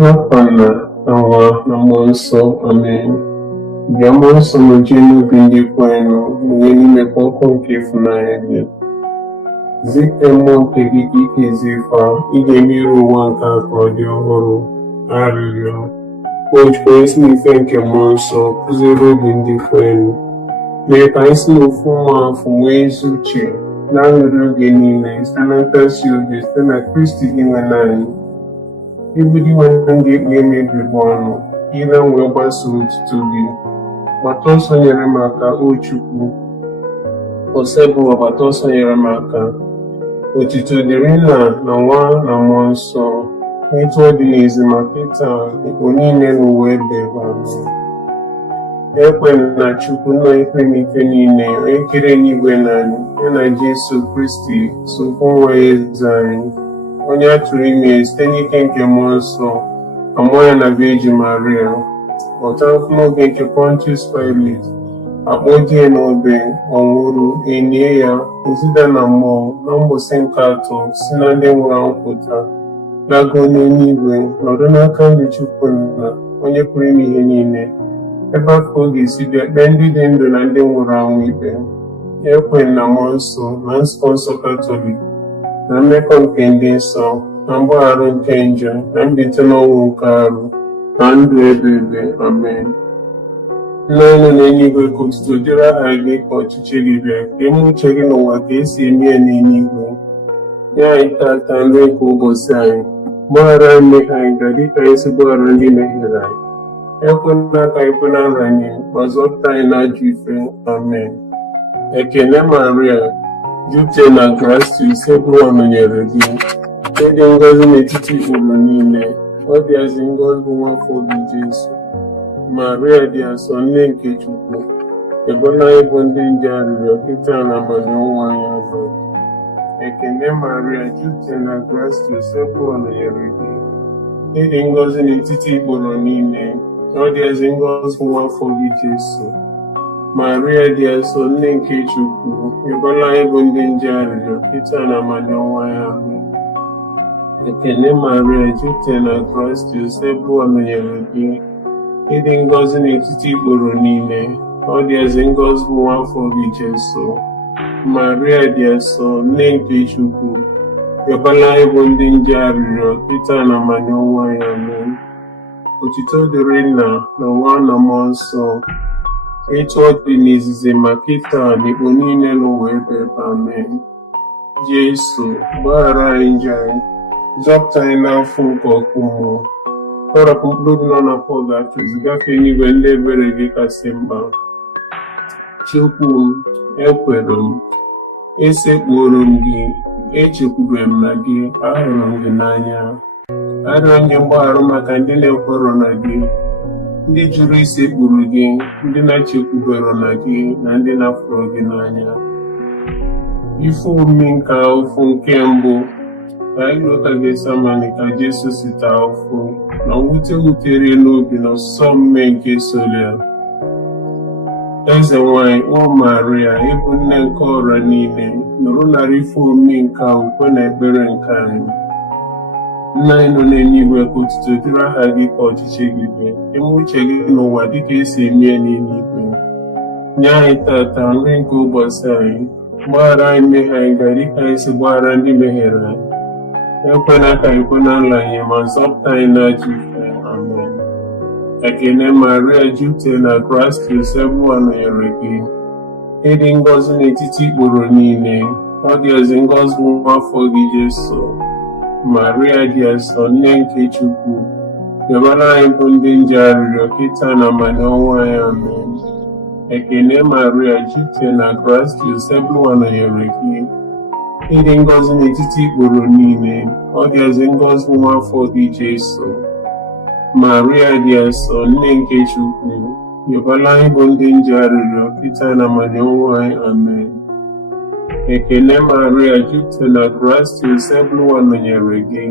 N'afọ na Nwa na Mmụọ Nsọ, Amen. Bịa Mmụọ Nsọ nọjie n'obi ndị kwerenụ wụnye n'imekwa ọkụ nke ịfụnanya gị. Zipe mmụọ nke gị ka ike zifa ị ga-emere ụwa nke a ka ọ dị ọhụrụ. Arịrịọ o jikwa isi n'ife nke Mmụọ Nsọ kụziere obi ndị kwerenụ, mee ka anyị si n'ofu mmụọ afọ nwee ezi uche na-aṅụrị oge niile site na nkasi obi site na Kristi gị nwere anyị. Ibudi nwere ndị ikpe emebi bụ ọnụ, ire wee gbasa otuto gị. Gbata ọsọ nyere m aka, o Chukwu. Osebụ gbata ọsọ nyere m aka. Otuto dịrị Nna na Nwa na Mmụọ Nsọ, etu ọ dị n'ezi ma kịta ikpo niile n'ụwa ebe amen. Ekwe na Chukwu nna ikpe n'ike niile, onye kere n'igwe na anyị, ya na Jesu Kristi sokwu nwa ya eze anyị, onye a tụrụ ime site n'ike nke Mmụọ Nsọ, amụọ ya na Virgin Maria, ọta n'oge nke Pontius Pilate, akpọ di ya n'obe, ọ nwụrụ, enie ya, ozida na mmụọ, na mgbụsị nke atọ si na ndị nwụrụ anwụ pụta, lago n'eluigwe, nọdụ n'aka nri Chukwu Nna, onye pụrụ ime ihe niile, ebe afọ ọ ga-esi bịa kpee ndị dị ndụ na ndị nwụrụ anwụ ikpe. Ekwe na Mmụọ Nsọ na nzukọ nsọ Katọlik, na mmekọ nke ndị nsọ, na mgbaghara nke njọ, na mbilite n'ọnwụ nke arụ, na ndụ ebighị ebi. Amen. Nna anyị nọ n'eluigwe, ka otuto dịrị aha gị, ka ọchịchị gị bịa, ka eme uche gị n'ụwa ka esi eme ya n'eluigwe. Nye anyị tata nri nke ụbọchị anyị, gbaghara anyị mmehie anyị ga dịka anyị si gbaghara ndị mehiere anyị. Ekwela ka anyị kwe na nranye, ma zọpụta anyị n'ajọ ife. Amen. Ekele Maria, jupụtara na Kraịst, ebụwa nọnyere gị, ịdị ngọzi n'etiti ụmụ niile, ọ dịazị ngọzi bụ nwafọ gị Jesu. Maria dị asọ, nne nke Chukwu, ebola anyị bụ ndị nje arịrịọ kịta na abalị ọnwa anyị azụ. Ekele Maria, jupụtara na Kraịst, ebụwa nọnyere gị, ịdị ngọzi n'etiti ikporo niile, ọ dịazị ngọzi bụ nwafọ gị Jesu. Maria dị asọ, nne nke Chukwu, ebola anyị bụ ndị nje arịrịọ kịta na abalị ọnwa ya ahụ. Ekele Maria, jupụtara na Kraịst, ebụwa nọnyere gị, ịdị ngọzi n'etiti ikporo niile, ọ dịazị ngọzi bụ nwafọ gị Jesu. Maria dị asọ, nne nke Chukwu, ebola anyị bụ ndị nje arịrịọ kịta na abalị ọnwa ya ahụ. Otuto dịrị Nna na Nwa na Mmụọ Nsọ, etu ọ dị n'izizi ma kịta n'ikpo niile n'ụwa ebe ebe. Amen. Jesu, gbaghara anyị njọ anyị, zọpụta anyị n'afọ nke ọkụ mmụọ, kpọrọpụ mkpụrụ obi nọ na pọgatọs gafee n'igwe ndị ebere gị kasị mkpa. Chukwu m, ekwere m, esekpuoro m gị, echekwubere m na gị, ahụrụ m gị n'anya. Arịọ nye mgbaghara maka ndị na-ekwero na gị, ndị jụrụ isekpuru gị, ndị na-echekwubero na gị, na ndị na-afụrụ gị n'anya. Ife omume nke ahụhụ nke mbụ, ka anyị lụta Getsamani ka Jesu si taa ahụhụ, na mwute wutere n'obi na ọsụsọ omume nke soro ya. Eze nwanyị, o Maria, ịbụ nne nke ọrịa niile, nụrụ narị ife omume nke ukwe na ekpere nke anyị. Nna anyị nọ n'eluigwe, ka otuto dịrị aha gị, ka ọchịchị gị bịa, eme uche gị n'ụwa dịka esi eme ya n'eluigwe. Nye anyị tata nri nke ụbọchị anyị, gbaghara anyị mmehie anyị ga dịka anyị si gbaghara ndị mehiere anyị. Ekwela ka anyị kwe na nranye, ma zọpụta anyị n'ajọ ife. Amen. Ekele Maria, jupụtara na Kraịst, ebụwa nọnyere gị, ịdị ngọzi n'etiti ikporo niile, ọ dịazị ngọzi bụ nwafọ gị Jesu. Maria dị asọ, nne nke Chukwu, ebola anyị bụ ndị nje arịrịọ kịta na abalị ọnwa anyị. Amen. Ekele Maria, jupụtara na Kraịst, ebụwa nọnyere gị, ịdị ngọzi n'etiti ikporo niile, ọ dịazị ngọzi bụ nwafọ gị Jesu. Maria dị asọ, nne nke Chukwu, ebola anyị bụ ndị nje arịrịọ kịta na abalị ọnwa anyị. Amen. Ekele Maria, jupụtara na Kraịst, ebụwa nọnyere gị,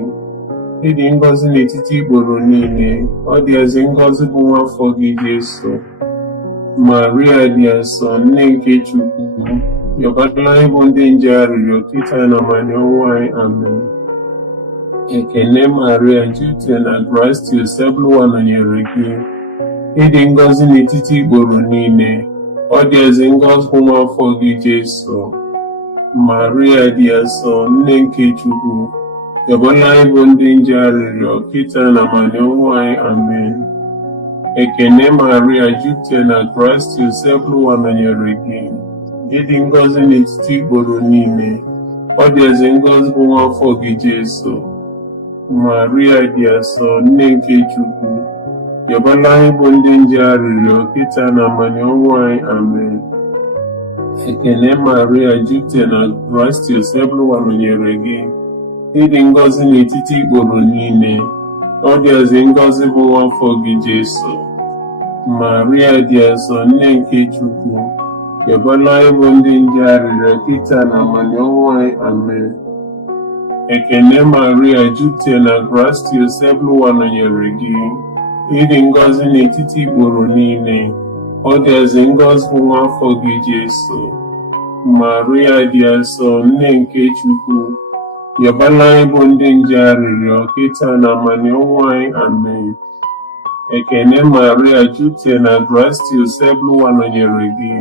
ịdị ngọzi n'etiti ikporo niile, ọ dịazị ngọzi bụ nwafọ gị Jesu. Maria dị asọ, nne nke Chukwu, ebola anyị bụ ndị nje arịrịọ kịta na abalị ọnwa anyị. Amen. Ekele Maria, jupụtara na grace, Ebụwa nọnyere gị. Ịdị ngọzi n'etiti igboro niile, ọ dị ezi ngọzi bụ nwa afọ gị Jesu. Maria dị asọ, nne nke Chukwu, yọbọla anyị bụ ndị nje arịrịọ, kịta na amani ọnwụ anyị. Amen. Ekele Maria, jupụtara na grace, Ebụwa nọnyere gị. Ịdị ngọzi n'etiti igboro niile, ọ dị ezi ngọzi bụ nwa afọ gị Jesu. Maria dị asọ, nne nke Chukwu, yọbala anyị bụ ndị nje arịrịọ, kịta na amani ọnwụ anyị. Amen. Ekele Maria, jupụtara na grace, Ebụwa nọnyere gị. Ịdị ngọzi n'etiti igboro niile, ọ dị ezi ngọzi bụ nwa afọ gị Jesu. Maria dị asọ, nne nke Chukwu, yọbala anyị bụ ndị nje arịrịọ, kịta na amani ọnwụ anyị. Amen. Ekele Maria, jupụtara na grace, Ebụwa nọnyere gị. Ịdị ngọzi n'etiti igboro niile, ọ dị ezi ngọzi bụ nwa afọ gị Jesu. Maria dị asọ, nne nke Chukwu, yọbala anyị bụ ndị nje arịrịọ, kịta na amani ọnwụ anyị. Amen. Ekele Maria, jupụtara na grace, Ebụwa nọnyere gị.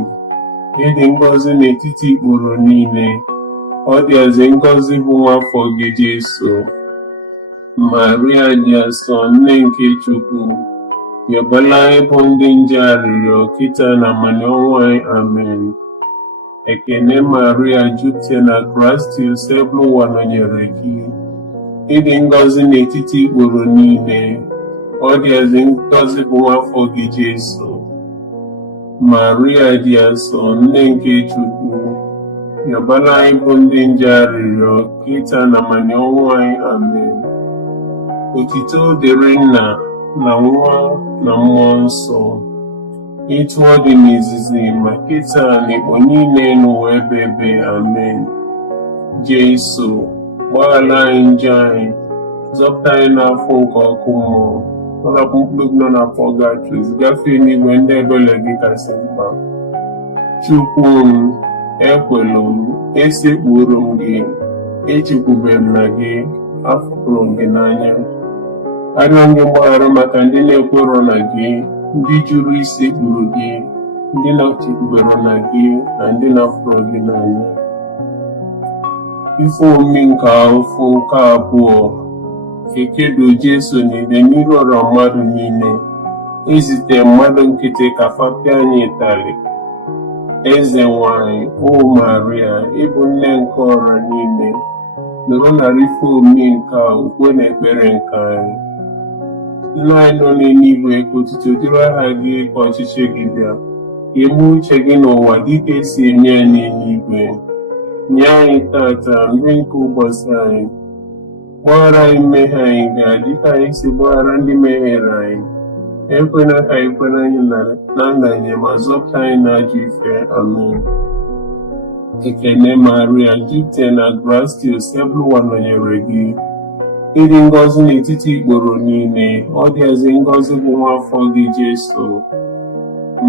Ịdị ngọzi n'etiti igboro niile, ọ dị ezi ngọzi bụ nwa afọ gị Jesu. Maria dị asọ, nne nke Chukwu, yọbala anyị bụ ndị nje arịrịọ, kịta na amani ọnwụ anyị. Amen. Ekele Maria, jupụtara na grace, Ebụwa nọnyere gị. Ịdị ngọzi n'etiti igboro niile, ọ dị ezi ngọzi bụ nwa afọ gị Jesu. Maria dị asọ, nne nke Chukwu, yọbala anyị bụ ndị nje arịrịọ, kịta na amani ọnwụ anyị. Amen. Otito dịrị Nna na Nwa na Mmụọ Nsọ, etu ọ dị n'izizi ma kịta na igbo niile n'ụwa ebe ebe. Amen. Jesu, gbaghara anyị njọ anyị, zọpụta anyị n'afọ nke ọkụ mmụọ, tọrọpụ mkpụrụ nọ na pọgatris, gafee n'igwe ndị ebere gị kasị mkpa. Chukwu m, ekwelu m, esekpuru m gị, echekwubere m na gị, afụrụ m gị n'anya. Arịọ gị mgbaghara maka ndị na-ekwero na gị, ndị jụrụ isekpuru gị, ndị na-echekwubere na gị, na ndị na-afụrụ gị n'anya. Ife omume nke afọ nke abụọ, ekedo Jesu niile n'iru ọra mmadụ niile, ezite mmadụ nkịtị ka fapịa anyị ịtarị. Eze nwanyị, o Maria, ịbụ nne nke ọra niile, nọrọ narị ife omume nke a ukwe na ekpere nke anyị. Nna anyị nọ n'eluigwe, ka otuto dịrị aha gị, ka ọchịchị gị bịa, ka eme uche gị n'ụwa dịka esi eme ya n'eluigwe. Nye anyị tata nri nke ụbọchị anyị, gbaghara anyị mmehie anyị ga-adịka anyị si gbaghara ndị mehiere anyị. Ekwela ka anyị kwere anyị na ndanye, ma zọpụta anyị n'ajọ ife. Amen. Ekele Maria, jupụtara na grace, Ebụwa nọnyere gị. Ịdị ngọzi n'etiti igboro niile, ọ dị ezi ngọzi bụ nwa afọ gị Jesu.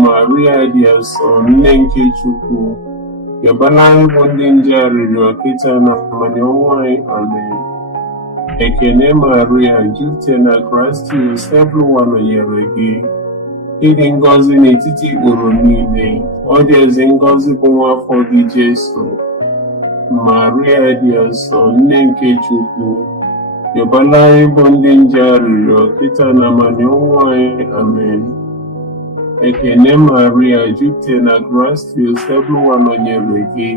Maria dị asọ, nne nke Chukwu, yọbala anyị bụ ndị nje arịrịọ, kịta na amani ọnwụ anyị. Amen. Ekele Maria, jupụtara na grace, Ebụwa nọnyere gị. Ịdị ngọzi n'etiti igboro niile, ọ dị ezi ngọzi bụ nwa afọ gị Jesu. Maria dị asọ, nne nke Chukwu, yọbala anyị bụ ndị nje arịrịọ, kịta na amani ọnwụ anyị. Amen. Ekele Maria, jupụtara na grace, Ebụwa nọnyere gị.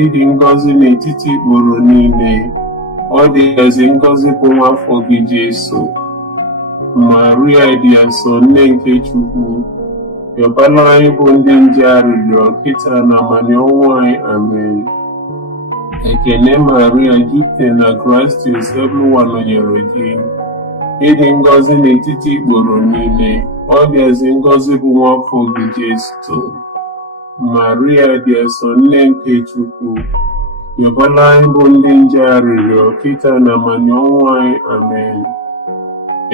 Ịdị ngọzi n'etiti igboro niile, ọ dị ezi ngọzi bụ nwa afọ gị Jesu. Maria dị asọ, nne nke Chukwu, yọbala anyị bụ ndị nje arịrịọ, kịta na amani ọnwụ anyị. Amen. Ekele Maria, jupụtara na grace, Ebụwa nọnyere gị. Ịdị ngọzi n'etiti igboro niile, ọ dị ezi ngọzi bụ nwa afọ gị Jesu. Maria dị asọ, nne nke Chukwu, yọbala anyị bụ ndị nje arịrịọ, kịta na amani ọnwụ anyị. Amen.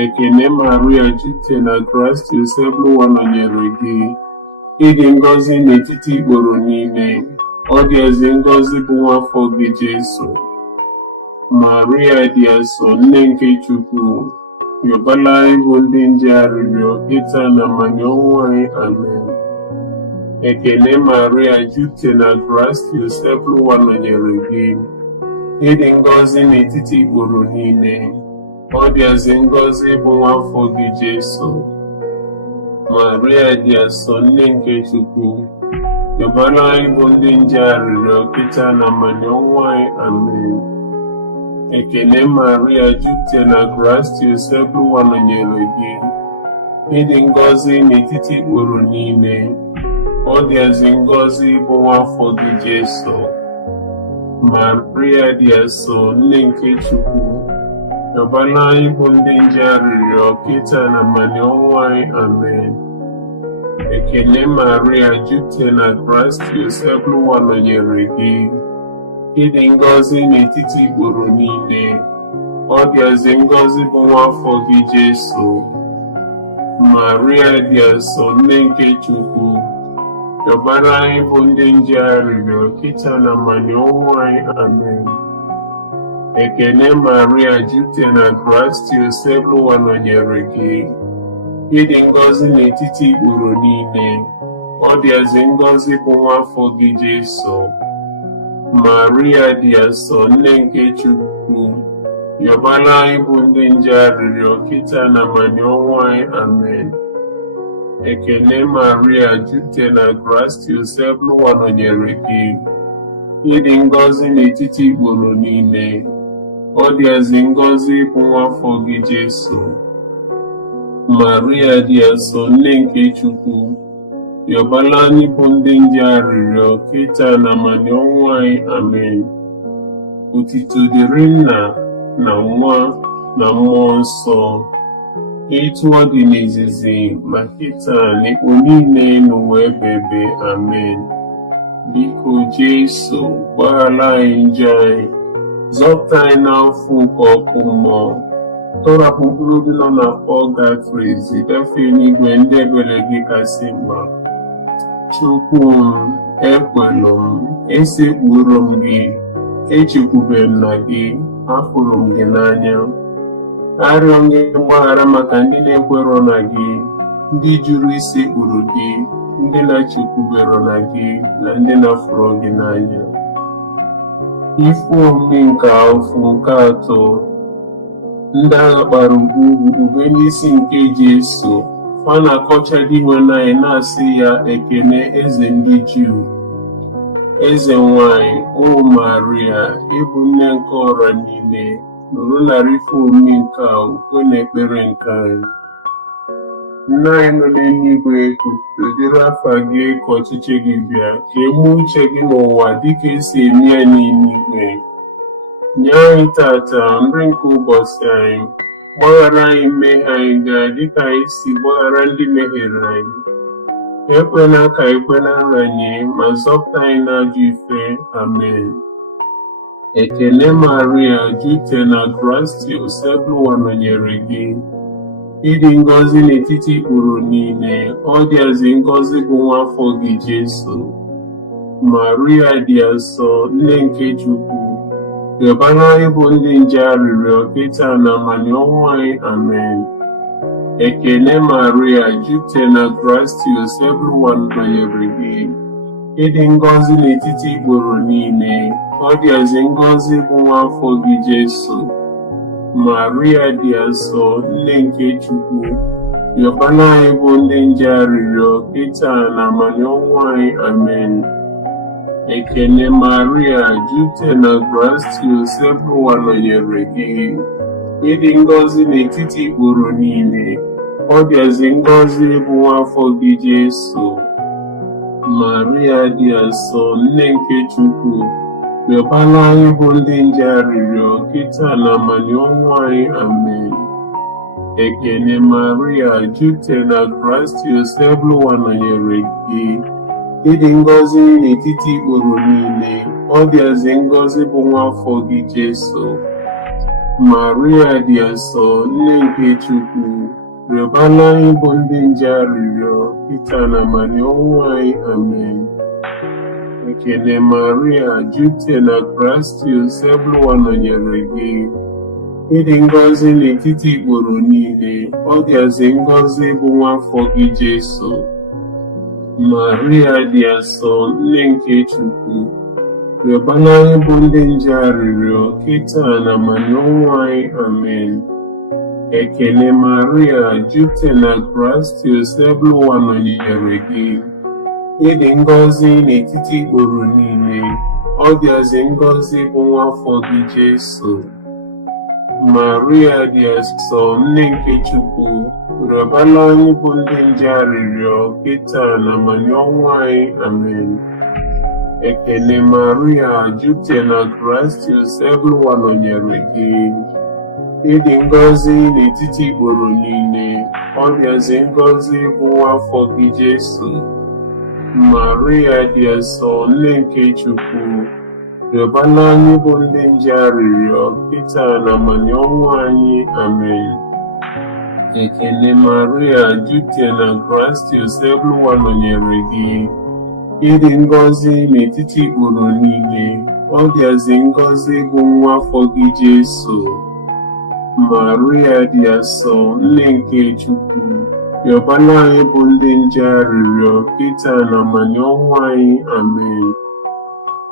Ekele Maria, jupụtara na grace, Ebụwa nọnyere gị. Ịdị ngọzi n'etiti igboro niile, ọ dị ezi ngọzi bụ nwa afọ gị Jesu. Maria dị asọ, nne nke Chukwu, yọbala anyị bụ ndị nje arịrịọ kịta na amanye ọnwụ anyị. Amen. Ekele Maria, jupụta na gracia, Joseph nọnyere gị. Ịdị ngọzi n'etiti ikporo niile, ọ dịazị ngọzi bụ nwa afọ gị Jesu. Maria dị asọ, nne nke Chukwu, yọbala anyị bụ ndị nje arịrịọ kịta na amanye ọnwụ anyị. Amen. Ekele Maria, jupụta na gracia, Joseph nọnyere gị. Ịdị ngọzi n'etiti ikporo niile, ọ dịazị ngọzi bụ nwa afọ gị Jesu. Maria dị asọ, nne nke Chukwu, yọbala anyị bụ ndị nje arịrịọ kịta na amanye ọnwụ anyị. Amen. Ekele Maria, jupụta na gracia, Joseph nọnyere gị. Ịdị ngọzi n'etiti ikporo niile, ọ dịazị ngọzi bụ nwa afọ gị Jesu. Maria dị asọ, nne nke Chukwu, yọbara anyị bụ ndị nje arịrịọ kịta na amanye ọnwụ anyị. Amen. Ekele Maria, jupụta na gracia, Joseph nọnyere gị. Ịdị ngọzi n'etiti ikporo niile, ọ dịazị ngọzi bụ nwa afọ gị Jesu. Maria dị asọ, nne nke Chukwu, yọbara anyị bụ ndị nje arịrịọ kịta na amanye ọnwụ anyị. Amen. Ekele Maria, jupụta na gracia, Joseph nọnyere gị. Ịdị ngọzi n'etiti ikporo niile, ọ dịazị ngọzi bụ nwa afọ gị Jesu. Maria dị asọ, nne nke Chukwu, yọbala anyị bụ ndị nje arịrịọ kịta na amanye ọnwụ anyị. Amen. Otuto dịrị Nna na Nwa na Mmụọ Nsọ, etu ọ dị n'izizi ma kịta n'ikpo niile n'ụwa ebighị. Amen. Biko Jesu, gbaghara anyị njọ anyị, zọpụta anyị n'afọ nke ọkụ mmụọ, tọrapụ mkpụrụ obi nọ na pọlgatrị, zigafee n'igwe ndị ebere gị kasị mma. Chukwu m, ekwelụ m, esekpuru m gị, echekwubere m na gị, afụrụ m gị n'anya. Arịọ gị mgbaghara maka ndị na-ekwerọ na gị, ndị jụrụ isekpuru gị, ndị na-echekwubere na gị, na ndị na-afụrụ gị n'anya. Ife omume nke afọ nke atọ, ndị agha kpara ube n'isi nke Jesu, fa na-akọcha di nwanyị na-asị ya, ekele eze ndị Juu. Eze nwanyị, o Maria, ịbụ nne nke ọra niile, nụrụ narị ife omume nke a ukwe na ekpere nke anyị. Nna anyị nọ n'eluigwe, kudere afa gị, ka ọchịchị gị bịa, ka emee uche gị n'ụwa dịka esi eme ya n'eluigwe. Nye anyị tata nri nke ụbọchị anyị, gbaghara anyị mmehie anyị gaa dịka anyị si gbaghara ndị mehiere anyị. Ekwela ka ekwe n'ara anyị, ma zọpụta anyị n'ajọ ife. Amen. Ekele Maria, jupụta na gracia, Joseph nọnyere gị. Ịdị ngọzi n'etiti ikporo niile, ọ dịazị ngọzi bụ nwa afọ gị Jesu. Maria dị asọ, nne nke Chukwu, yọbara anyị bụ ndị nje arịrịọ kịta na amanye ọnwụ anyị. Amen. Ekele Maria, jupụta na gracia, Joseph nọnyere gị. Ịdị ngọzi n'etiti ikporo niile, ọ dịazị ngọzi bụ nwa afọ gị Jesu. Maria dị asọ, nne nke Chukwu, yọbara anyị bụ ndị nje arịrịọ kịta na amanye ọnwụ anyị. Amen. Ekele Maria, jupụta na gracia, Joseph nọnyere gị. Ịdị ngọzi n'etiti ikporo niile, ọ dịazị ngọzi bụ nwa afọ gị Jesu. Maria dị asọ, nne nke Chukwu, yọbara anyị bụ ndị nje arịrịọ kịta na amanye ọnwụ anyị. Amen. Ekele Maria, jupụta na gracia, Joseph nọnyere gị. Ịdị ngọzi n'etiti ikporo niile, ọ dịazị ngọzi bụ nwa afọ gị Jesu. Maria dị asọ, nne nke Chukwu, yọbara anyị bụ ndị nje arịrịọ kịta na amanye ọnwụ anyị. Amen. Ekele Maria, jupụta na Kraịst, Ebluwa nọnyere gị. Ịdị ngọzi n'etiti ikporo niile, ọ dịazị ngọzi bụ nwa afọ gị Jesu. Maria dị asọ, nne nke Chukwu, rịọbara anyị bụ ndị nje arịrịọ, kịta na amanye ọnwụ anyị. Amen. Ekele Maria, jupụta na Kraịst, Ebluwa nọnyere gị. Ịdị ngọzi n'etiti ikporo niile, ọ dịazị ngọzi bụ nwa afọ gị Jesu. Maria dị asọ, nne nke Chukwu, rịọbara anyị bụ ndị nje arịrịọ, kịta na amanye ọnwụ anyị. Amen. Ekele Maria, jupụta na Kraịst, Ebluwa nọnyere gị. Ịdị ngọzi n'etiti ikporo niile, ọ dịazị ngọzi bụ nwa afọ gị Jesu. Maria dị asọ, nne nke Chukwu, rịọbara anyị bụ ndị nje arịrịọ, kịta na amanye ọnwụ anyị. Amen. Ekele Maria, jupụta na Kraịst, Ebluwa nọnyere gị. Ịdị ngọzi n'etiti ikporo niile, ọ dịazị ngọzi bụ nwa afọ gị Jesu. Maria dị asọ, nne nke Chukwu, rịọbara anyị bụ ndị nje arịrịọ, kịta na amanye ọnwụ anyị. Amen.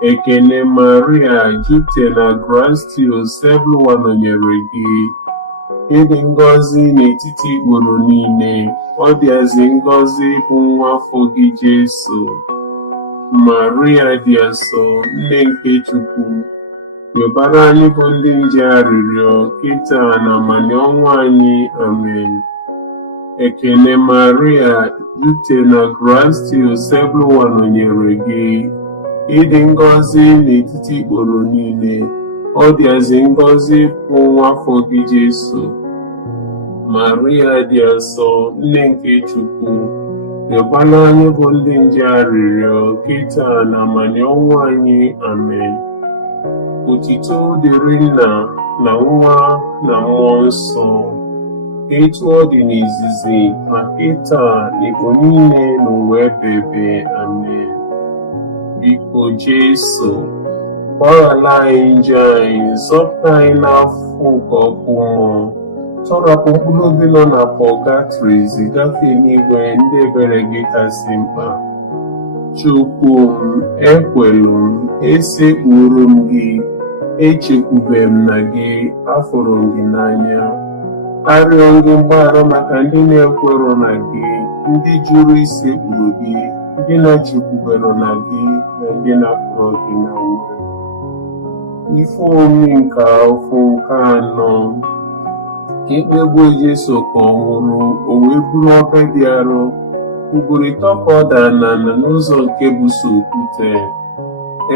Ekele Maria, jupụta na Kraịst, Ebluwa nọnyere gị. Ịdị ngọzi n'etiti ikporo niile, ọ dịazị ngọzi bụ nwa afọ gị Jesu. Maria dị asọ, nne nke Chukwu, rịọbara anyị bụ ndị nje arịrịọ, kịta na amanye ọnwụ anyị. Amen. Ekele Maria, jupụta na Kraịst, Ebluwa nọnyere gị. Ịdị ngọzi n'etiti ikporo niile, ọ dịazị ngọzi bụ nwa afọ gị Jesu. Maria dị asọ, nne nke Chukwu, rịọbara anyị bụ ndị nje arịrịọ, kịta na amanye ọnwụ anyị. Amen. Otito dịrị Nna na Nwa na Mmụọ Nsọ, etu ọ dị n'izizi ma kịta n'igbo niile n'ụwa ebighị ebi. Amen. Biko Jesu, gbaghara anyị njọ anyị, zọpụta anyị n'afọ nke ọkụ mmụọ, tọrapụ mkpụrụ obi nọ na pọgatrị, zigafe n'igwe ndị ebere gị kasị mkpa. Chukwu m, ekwelu m, esekpuru m gị, echekwube m na gị, afụrụ m gị n'anya. Arịọ gị mgbaghara maka ndị na-ekwero na gị, ndị jụrụ isekpuru gị, ndị na-echekwubero na gị, na ndị na-afụrụ gị n'anya. Ife omimi nke afọ nke anọ, ikpegbu Jesu ka ọ nwụrụ, o wee bụrụ obe dị arọ, ugboro ịtọ ka ọ dara n'ala n'ụzọ nke buso okwute.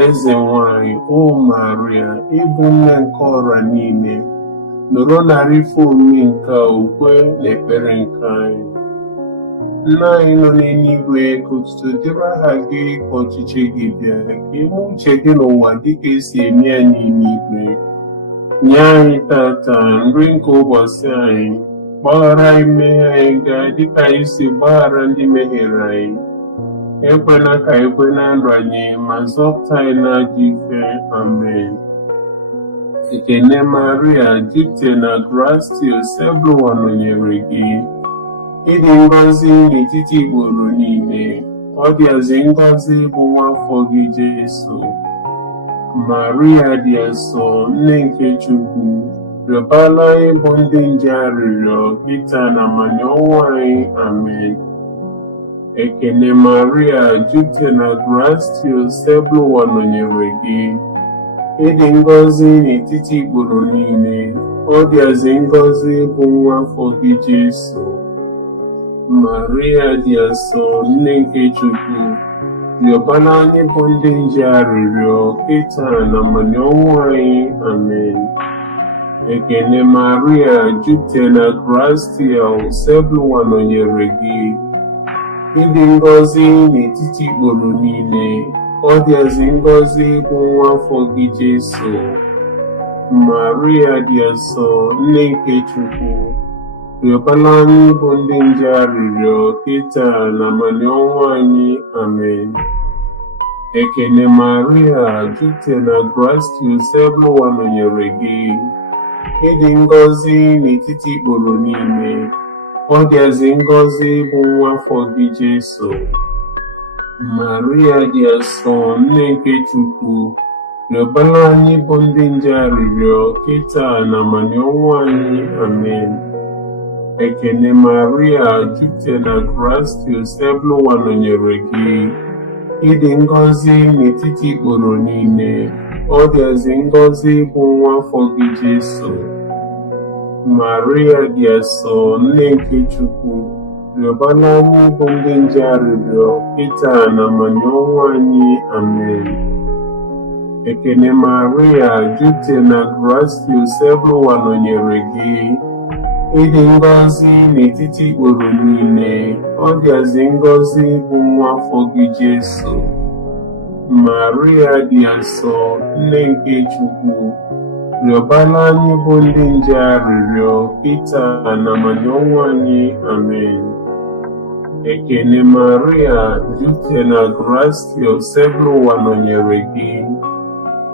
Eze nwanyị, o Maria, ịbụ nne nke ọra niile, nọrọ narị ife omimi nke okwe na ekpere nke anyị. Nna anyị nọ n'eluigwe, ka otuto dịrị aha gị, ka ọchịchị gị bịa, ka ime uche gị n'ụwa dịka esi eme ya n'eluigwe. Nye anyị tata nri nke ụbọchị anyị, gbaghara anyị mmehie anyị gaa dịka anyị si gbaghara ndị mehiere anyị. Ekwela ka anyị kwe na nranye, ma zọpụta anyị n'ajọ ife. Amen. Ekele Maria, jupụta na Kraịst, Ebluwa nọnyere gị. Ịdị ngọzi n'etiti ikporo niile, ọ dịazị ngọzi bụ nwa afọ gị Jesu. Maria dị asọ, nne nke Chukwu, rịọbara anyị bụ ndị nje arịrịọ, kịta na amanye ọnwụ anyị. Amen. Ekele Maria, jupụta na Kraịst, Ebluwa nọnyere gị. Ịdị ngọzi n'etiti ikporo niile, ọ dịazị ngọzi bụ nwa afọ gị Jesu. Maria dị asọ, nne nke Chukwu, rịọbara anyị bụ ndị nje arịrịọ, kịta na amanye ọnwụ anyị. Amen. Ekele Maria, jupụta na Kraịst, Ebluwa nọnyere gị. Ịdị ngọzi n'etiti ikporo niile, ọ dịazị ngọzi bụ nwa afọ gị Jesu. Maria dị asọ, nne nke Chukwu, rịọbara anyị bụ ndị nje arịrịọ, kịta na amanye ọnwụ anyị. Amen. Ekene Maria, jupụtara na grace, Bụwa nọnyere gị. Ịdị ngọzi n'etiti ikporo niile, ọ dịazị ngọzi bụ nwa afọ gị Jesu. Maria dị asọ, nne nke Chukwu, rịọbara anyị bụ ndị nje arịrịọ kịta na amani ọnwụ anyị. Amen. Ekene Maria, jupụtara na grace, Bụwa nọnyere gị. Ịdị ngọzi n'etiti ikporo niile, ọ dịazị ngọzi bụ nwa afọ gị Jesu. Maria dị asọ, nne nke Chukwu, rịọbara anyị bụ ndị nje arịrịọ kịta na amani ọnwụ anyị. Amen. Ekene Maria, jupụtara na grace, Bụwa nọnyere gị. Ịdị ngọzi n'etiti ikporo niile, ọ dịazị ngọzi bụ nwa afọ gị Jesu. Maria dị asọ, nne nke Chukwu, rịọbara anyị bụ ndị nje arịrịọ kịta na amani ọnwụ anyị. Amen. Ekene Maria, jupụtara na grace, Bụwa nọnyere gị.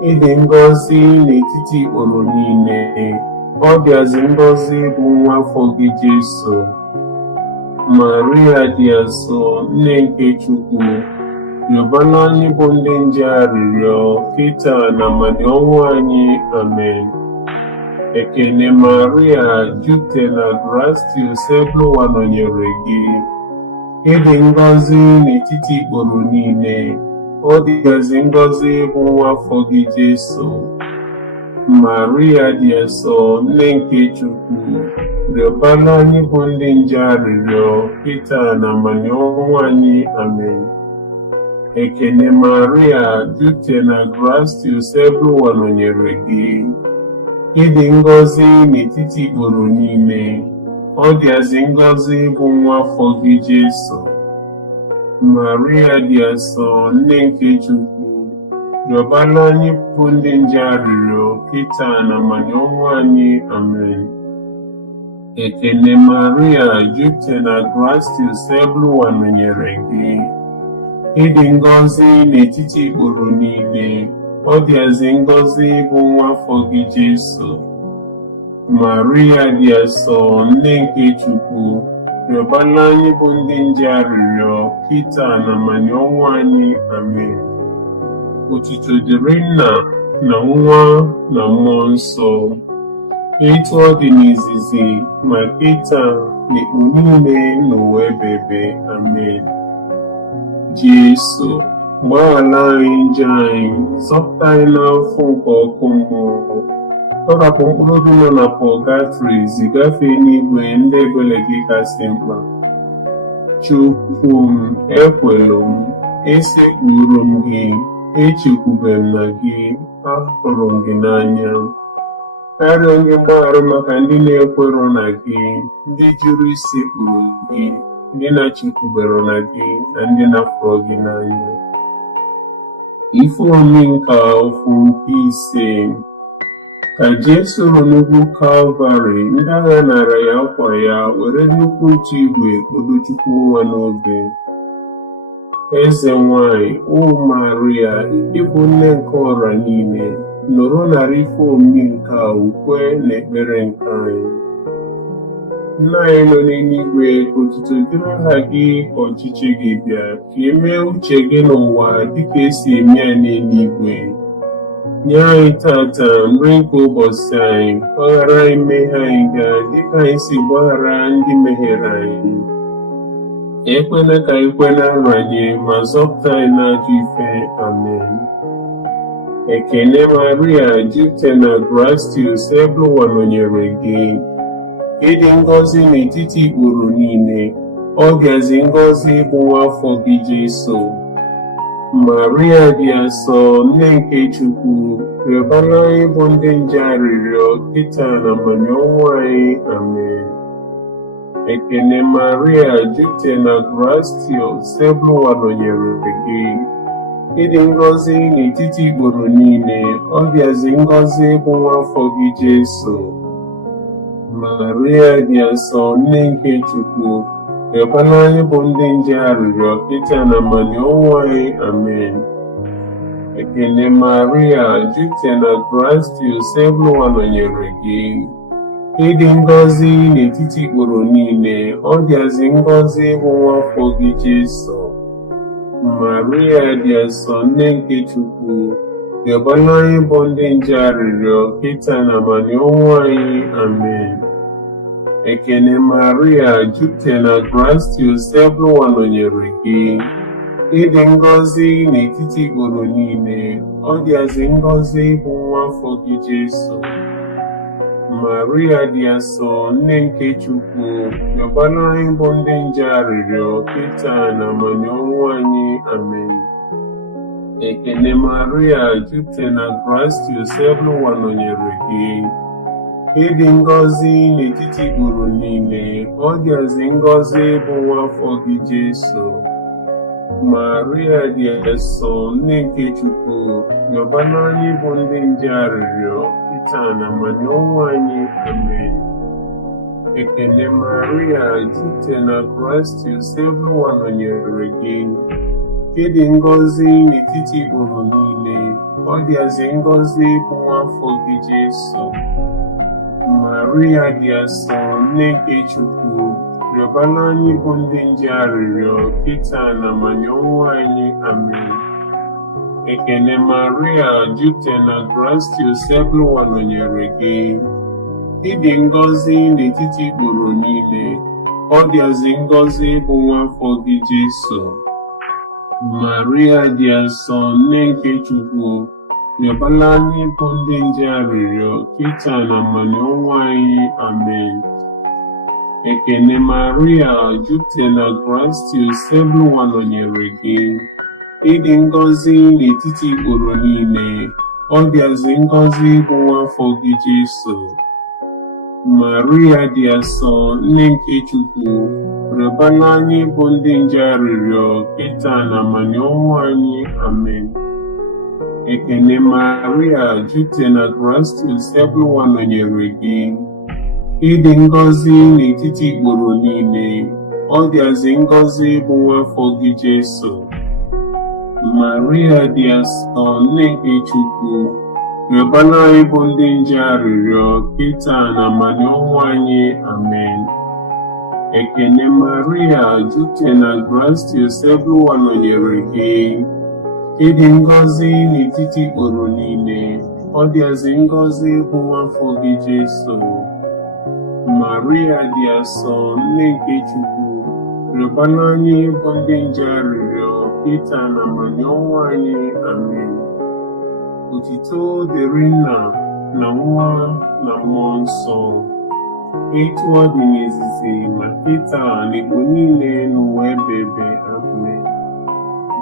Ịdị ngọzi n'etiti ikporo niile, ọ dịazị ngọzi bụ nwa afọ gị Jesu. Maria dị asọ, nne nke Chukwu, rịọbara anyị bụ ndị nje arịrịọ kịta na amani ọnwụ anyị. Amen. Ekene Maria, jupụtara na grace, Bụwa nọnyere gị. Ịdị ngọzi n'etiti ikporo niile, ọ dịazị ngọzi bụ nwa afọ gị Jesu. Maria dị asọ, nne nke Chukwu, rịọbara anyị bụ ndị nje arịrịọ kịta na amani ọnwụ anyị. Amen. Ekene Maria, jupụtara na grace, Bụwa nọnyere gị. Ịdị ngọzi n'etiti ikporo niile, ọ dịazị ngọzi bụ nwa afọ gị Jesu. Maria dị asọ, nne nke Chukwu, rịọbara anyị bụ ndị nje arịrịọ kịta na amani ọnwụ anyị. Amen. Ekene Maria, jupụtara na grace, Bụwa nọnyere gị. Ịdị ngọzi n'etiti ikporo niile, ọ dịazị ngọzi bụ nwa afọ gị Jesu. Maria dị asọ, nne nke Chukwu, rịọbara anyị bụ ndị nje arịrịọ kịta na amani ọnwụ anyị. Amen. Otuto dịrị Nna na Nwa na Mmụọ Nsọ, etu ọ dị n'izizi ma kịta na ikpu niile n'ụwa ebighị ebi. Amen. Jesu, gbaghara anyị njọ anyị, zọpụta anyị n'afọ nke ọkụ mmụọ, tọrapụ mkpụrụ obi nọ na pọgatrị, zigafee n'igwe ndị ebere gị kasị mkpa. Chukwu m, ekwelu m, esekpuru m gị, echekwubere m na gị, ahụrụ m gị n'anya. Arịọ gị mgbaghara maka ndị na-ekwero na gị, ndị jụrụ isekpuru gị, ndị na-echekwubere na gị, na ndị na-afụrụ gị n'anya. Ife omi nke ofu nke ise. Ka Jesu nọ n'ugwu Kalvarị, ndị agha nara ya akwa ya, were nnukwu otu igwe kpodo Chukwu nwa n'obe. Eze nwanyị, o Maria, ịbụ nne nke ọra niile, nọrọ nara ife omimi nke a ukwe na ekpere nke anyị. Nna anyị nọ n'eluigwe, ka otuto dịrị aha gị, ka ọchịchị gị bịa, ka e mee uche gị n'ụwa dịka esi eme ya n'eluigwe. Nye anyị tata nri nke ụbọchị anyị, gbaghara anyị mmehie anyị ga dịka anyị si gbaghara ndị mehiere anyị. Ekwela ka anyị kwe na nranye, ma zọpụta anyị n'ajọ ife. Amen. Ekene Maria, jupụtara na grace, Bụwa nọnyere gị. Ịdị ngọzi n'etiti ikporo niile, ọ dịazị ngọzi bụ nwa afọ gị Jesu. Maria dị asọ, nne nke Chukwu, rịọbara anyị bụ ndị nje arịrịọ kịta na amani ọnwụ anyị. Amen. Ekene Maria, jupụtara na grace, Bụwa nọnyere gị. Ịdị ngọzi n'etiti ikporo niile, ọ dịazị ngọzi bụ nwa afọ gị Jesu. Maria dị asọ, nne nke Chukwu, rịọbara anyị bụ ndị nje arịrịọ kịta na amani ọnwụ anyị. Amen. Ekele Maria, jupụta na Kraịst, Onyenwe nọnyere gị. Ịdị ngọzi n'etiti ikporo niile, ọ dịazị ngọzi bụ nwa afọ gị Jesu. Maria dị asọ, nne nke Chukwu, rịọbara anyị bụ ndị nje arịrịọ, kịta na abalị ọnwụ anyị. Amen. Ekele Maria, jupụta na Kraịst, Onyenwe nọnyere gị. Ịdị ngọzi n'etiti ikporo niile, ọ dịazị ngọzi bụ nwa afọ gị Jesu. Maria dị asọ, nne nke Chukwu, rịọbara anyị bụ ndị nje arịrịọ, kịta na abalị ọnwụ anyị. Amen. Ekele Maria, jupụta na Kraịst, Onyenwe nọnyere gị. Ịdị ngọzi n'etiti ikporo niile, ọ dịazị ngọzi bụ nwa afọ gị Jesu. Maria dị asọ, nne nke Chukwu, rịọbara anyị bụ ndị nje arịrịọ, kịta na abalị ọnwụ anyị. Amen. Ekele Maria, jupụta na Kraịst, Onyenwe nọnyere gị. Ịdị ngọzi n'etiti ikporo niile, ọ dịazị ngọzi bụ nwa afọ gị Jesu. Maria dị asọ, nne nke Chukwu, rịọbara anyị bụ ndị nje arịrịọ, kịta na abalị ọnwụ anyị. Amen. Ekele Maria, jupụta na Kraịst, Onyenwe nọnyere gị. Ịdị ngọzi n'etiti ikporo niile, ọ dịazị ngọzi bụ nwa afọ gị Jesu. Maria dị asọ, nne nke Chukwu, rịọbara anyị bụ ndị nje arịrịọ, kịta na abalị ọnwụ anyị. Amen. Ekele Maria, jupụta na Kraịst, Onyenwe nọnyere gị. Ịdị ngọzi n'etiti ikporo niile, ọ dịazị ngọzi bụ nwa afọ gị Jesu. Maria dị asọ, nne nke Chukwu, rịọbara anyị bụ ndị nje arịrịọ, kịta na abalị ọnwụ anyị. Amen. Ekele Maria, jupụta na Kraịst, Onyenwe nọnyere gị. Ịdị ngọzi n'etiti ikporo niile, ọ dịazị ngọzi bụ nwa afọ gị Jesu. Maria dị asọ, nne nke Chukwu, rịọbara anyị bụ ndị nje arịrịọ, kịta na abalị ọnwụ anyị. Amen. Ekele Maria, jupụta na Kraịst, Onyenwe nọnyere gị. Ịdị ngọzi n'etiti ikporo niile, ọ dịazị ngọzi bụ nwa afọ gị Jesu. Maria dị asọ, nne nke Chukwu, rịọbara anyị bụ ndị nje arịrịọ, kịta na abalị ọnwụ anyị. Amen. Otuto dịrị Nna na Nwa na Mmụọ Nsọ, etu ọ dị n'izizi ma kịta na igbo niile n'ụwa ebebe. Amen.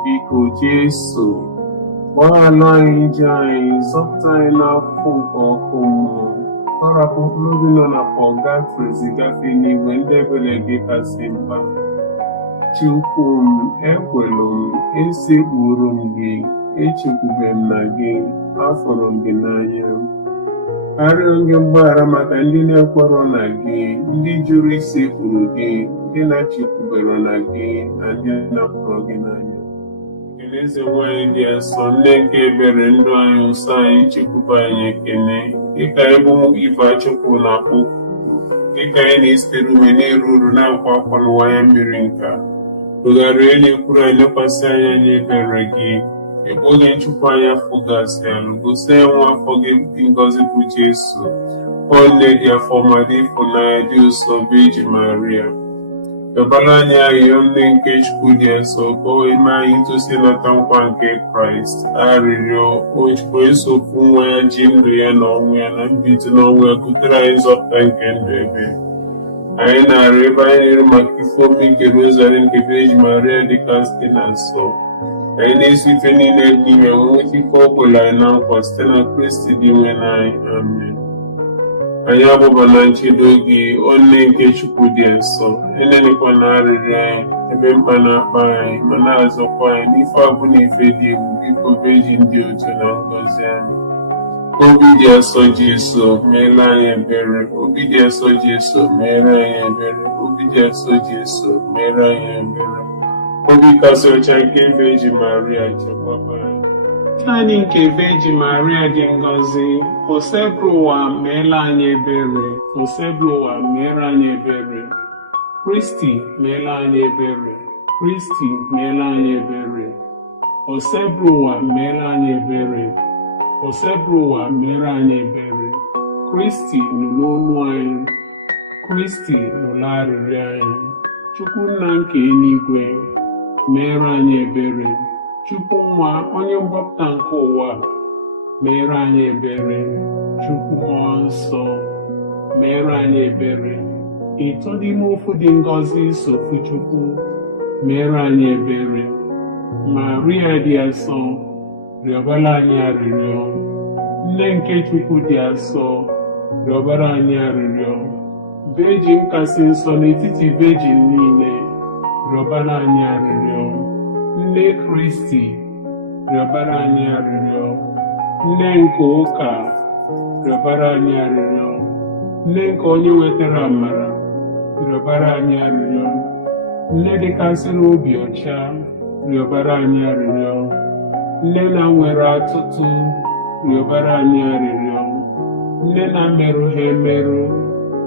Biko Jesu, gbaghara anyị njọ anyị, zọpụta anyị n'afọ nke ọkụ mmụọ, kpọrapụ mkpụrụ obi nọ na pọgatrị zigafe n'igwe ndị ebere gị kasị mkpa. Chukwu m, ekwelu m, esekpuru m gị, echekwube m na gị, afọrọ m gị n'anya. Arịọ gị mgbaghara maka ndị na-ekwerọ na gị, ndị jụrụ isekpuru gị, ndị na-echekwubere na gị, na ndị na-apụrụ gị n'anya. Ekele eze nwanyị dị asọ, nne nke ebere ndụ anyị, nsọ anyị, chekwube anyị ekele, dịka ịbụ ife achụpụ na akpụ, dịka anyị na-esitere ume na-eru uru na-akwa akwa n'ụwa ya mmiri nka. Tụgharịa na-ekwuru anyị, lekwasị anya n'ebere gị, ebe oge nchụpụ anyị afọ gasị alụ, gosi anyị nwa afọ gị dị ngọzi bụ Jesu. Ọ nne dị afọ ma dị ịfụnanya dị ụsọ bụ Eji Maria. Rịọbara anyị arịrịọ nne nke Chukwu dị nsọ, ka o wee mee anyị ntosi nata nkwa nke Kraịst. Arịrịọ o jikwa esopụ nwa ya ji ndụ ya na ọnwụ ya na mbilite n'ọnwụ ya kutere anyị nzọpụta nke ndụ ebe. Anyị na-arịọ ebe anyị na-eru maka ife omi nke Rosary nke Eji Maria dịka site na nsọ. Anyị na-esi ife niile dị ime nweta ife o kwere anyị na nkwa site na Kristi dị nwe n'anyị. Amen. Anyị abụba na nchedo gị, o nne nke Chukwu dị nsọ, enenekwa na arịrịọ anyị ebe mkpa na-akpa anyị, ma na-azọkwa anyị n'ife abụ na ife dị egwu. Biko beji ndị otu na ngọzi anyị. Obi dị asọ Jesu, meere anyị ebere. Obi dị asọ Jesu, meere anyị ebere. Obi dị asọ Jesu, meere anyị ebere. Obi kasị ọcha nke Eji Maria, chekwaba anyị. Anyị nke Virgin Maria dị ngọzi, osebụrụ ụwa meela anyị ebere, osebụrụ ụwa meere anyị ebere. Kristi meela anyị ebere, Kristi meela anyị ebere. Osebụrụ ụwa meela anyị ebere, osebụrụ ụwa meere anyị ebere. Kristi nụrụ olu anyị, Kristi nụrụ arịrịọ anyị. Chukwu nna nke eluigwe, meere anyị ebere. Chukwu nwa onye mgbapụta nke ụwa, meere anyị ebere. Chukwu mmụọ nsọ, meere anyị ebere. Ịtọ n'ime ofu dị ngọzi sofu Chukwu, meere anyị ebere. Maria dị asọ, rịọbara anyị arịrịọ. Nne nke Chukwu dị asọ, rịọbara anyị arịrịọ. Virgin kasị nsọ n'etiti virgin niile, rịọbara anyị arịrịọ. Nne Kristi, rịọbara anyị arịrịọ. Nne nke ụka, rịọbara anyị arịrịọ. Nne nke onye wetara amara, rịọbara anyị arịrịọ. Nne dịkasịrị obi ọcha, rịọbara anyị arịrịọ. Nne na-nwere atụtụ, rịọbara anyị arịrịọ. Nne na-merụ ha emerụ,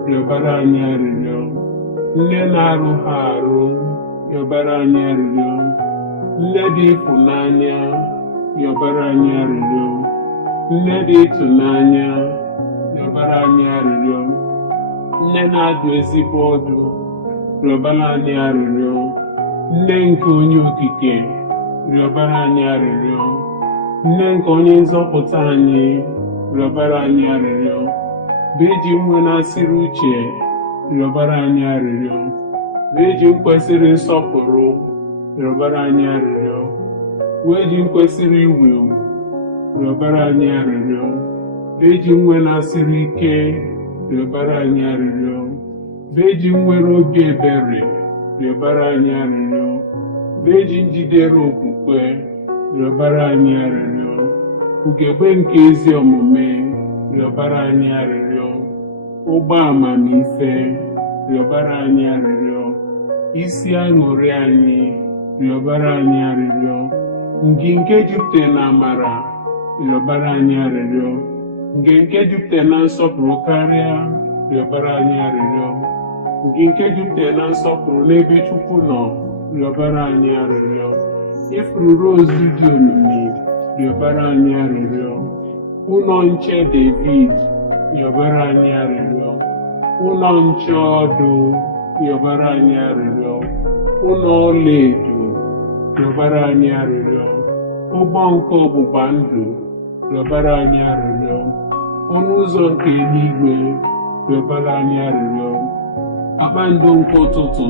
rịọbara anyị arịrịọ. Nne na-arụ ha arụ, rịọbara anyị arịrịọ. Nne dị ịfụnanya, rịọbara anyị arịrịọ. Nne dị ịtụnanya, rịọbara anyị arịrịọ. Nne na-adụ ezigbo ọdụ, rịọbara anyị arịrịọ. Nne nke onye okike, rịọbara anyị arịrịọ. Nne nke onye nzọpụta anyị, rịọbara anyị arịrịọ. Virgin nwe na-asịrị uche, rịọbara anyị arịrịọ. Virgin kwesịrị nsọpụrụ, rịọbara anyị arịrịọ. Virgin kwesịrị iwu, rịọbara anyị arịrịọ. Virgin nwe na-asịrị ike, rịọbara anyị arịrịọ. Virgin nwere obi ebere, rịọbara anyị arịrịọ. Virgin jidere okwukwe, rịọbara anyị arịrịọ. Ugegbe nke ezi omume, rịọbara anyị arịrịọ. Ụgbọ amamife, rịọbara anyị arịrịọ. Isi aṅụrị anyị, rịọbara anyị arịrịọ. Ngịnke jupụtara na amara, rịọbara anyị arịrịọ. Ngịnke jupụtara na nsọpụrụ karịa, rịọbara anyị arịrịọ. Ngịnke jupụtara na nsọpụrụ n'ebe Chukwu nọ, rịọbara anyị arịrịọ. Ifuru rozu dị omimi, rịọbara anyị arịrịọ. Ụlọ nche David, rịọbara anyị arịrịọ. Ụlọ nche ọdụ, rịọbara anyị arịrịọ. Ụlọ ọlaedo, rịọbara anyị arịrịọ. Ụgbọ nke ọgbụgba ndụ, rịọbara anyị arịrịọ. Ọnụ ụzọ nke eluigwe, rịọbara anyị arịrịọ. Kpakpando nke ụtụtụ,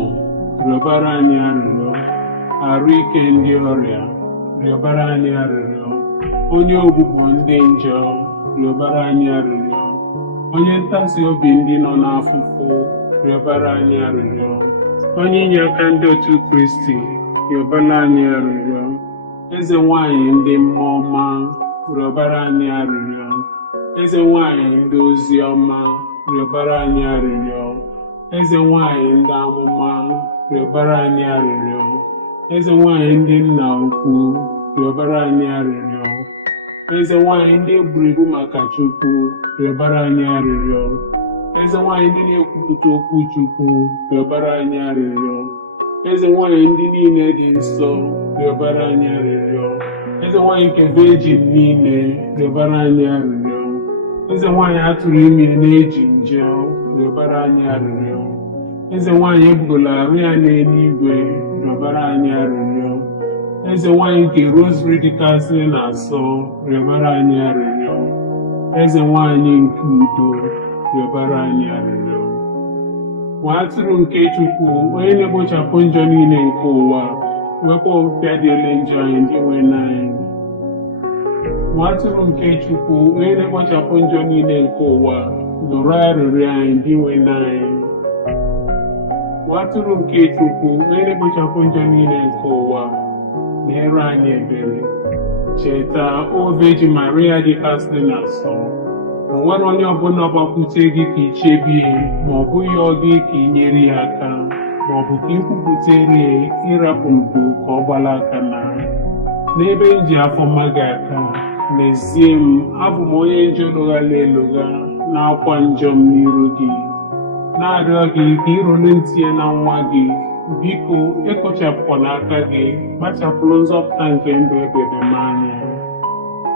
rịọbara anyị arịrịọ. Arụ ike ndị ọrịa, rịọbara anyị arịrịọ. Onye ogbugbo ndị njọ, rịọbara anyị arịrịọ. Onye ntasi obi ndị nọ n'afụfụ, rịọbara anyị arịrịọ. Onye inye aka ndị otu Kristi, rịọbara anyị arịrịọ. Eze nwanyị ndị mmụọ ọma, rịọbara anyị arịrịọ. Eze nwanyị ndị ozi ọma, rịọbara anyị arịrịọ. Eze nwanyị ndị amụma, rịọbara anyị arịrịọ. Eze nwanyị ndị nna ukwu, rịọbara anyị arịrịọ. Eze nwanyị ndị eburu ibu maka Chukwu, rịọbara anyị arịrịọ. Eze nwanyị ndị na-ekwupụta okwu Chukwu, rịọbara anyị arịrịọ. Eze nwanyị ndị niile dị nsọ, rịọbara anyị arịrịọ. Eze nwanyị nke Virgin niile, rịọbara anyị arịrịọ. Eze nwanyị atụrụ ime na-eji nje, rịọbara anyị arịrịọ. Eze nwanyị ebugola arụ ya n'eluigwe, rịọbara anyị arịrịọ. Eze nwanyị nke Rosary dịkasịrị na-asọ, rịọbara anyị arịrịọ. Eze nwanyị nke udo, rịọbara anyị arịrịọ. Nwa atụrụ nke Chukwu, onye na-egbochapụ njọ niile nke ụwa, wepụ ọpịa dị ele njọ anyị ndị nwe n'anyị. Nwa atụrụ nke Chukwu, onye na-egbochapụ njọ niile nke ụwa, nụrụ arịrịọ anyị ndị nwe n'anyị. Nwa atụrụ nke Chukwu, onye na-egbochapụ njọ niile nke ụwa, meere anyị ebere. Cheta, o Virgin Maria dịkasịrị na-asọ, na o nwere onye ọbụla gbakwute gị ka i chebie, ma ọ bụghị ọ gị ka i nyere ya aka, ma ọ bụ ka i kwupụtere ịrapụ ndo ka ọ gbala aka na n'ebe m ji afọ mma gị aka, n'ezie m abụ m onye njọ lụghala elugha n'akwa njọ m n'iru gị, na-arịọ gị ka ịrụrụ ntị na nwa gị. Biko ekpochapụkwana aka gị, kpachapụrụ nzọpụta nke ndụ ebere m anya.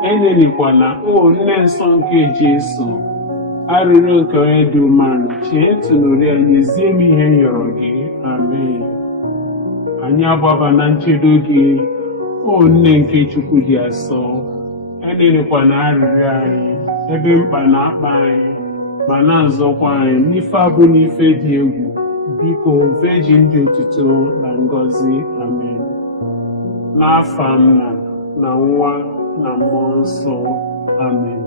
Enyerikwana o nne nsọ nke Jesu arịrịọ nke onye dị umeala, chee ntụnụrụ ya, nyezie m ihe m rịọrọ gị. Amen. Anyị agbaba na nchedo gị, o nne nke Chukwu dị asọ. Enyerikwana arịrịọ anyị ebe mkpa na-akpa anyị, ma na-azọkwa anyị n'ife abụ n'ife dị egwu. Biko Virgin dị otuto na ngọzi. Amen. N'afa Nna na Nwa na Mmụọ Nsọ. Amen.